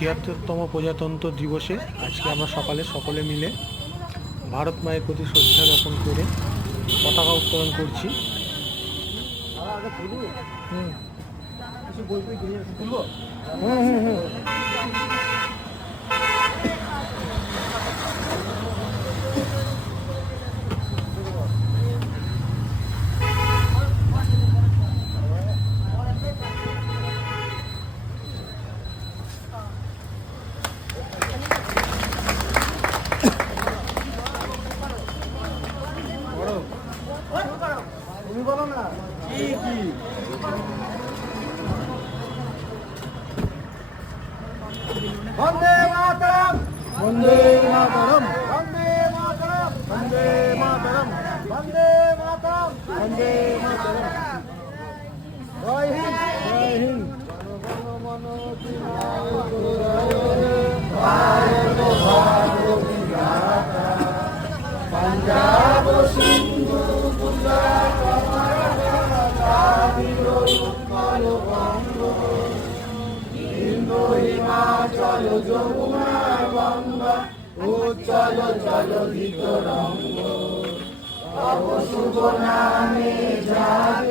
76তম প্রজাতন্ত্র দিবসে আজকে আমরা সকালে সকলে মিলে ভারত মায়ের প্রতি শ্রদ্ধা জ্ঞাপন করে পতাকা উত্তোলন করছি। তুমি বলো না কি কি বন্দে মাতরম বন্দে মাতরম বন্দে মাতরম বন্দে মাতরম বন্দে মাতরম বন্দে মাতরম জয় হিন্দ জয় হিন্দ মন পঞ্জাব সিন্ধু হিমাচল যমুনা গঙ্গা উচ্চল জলধিত রঙ্গ তব শুভ নামে জাগে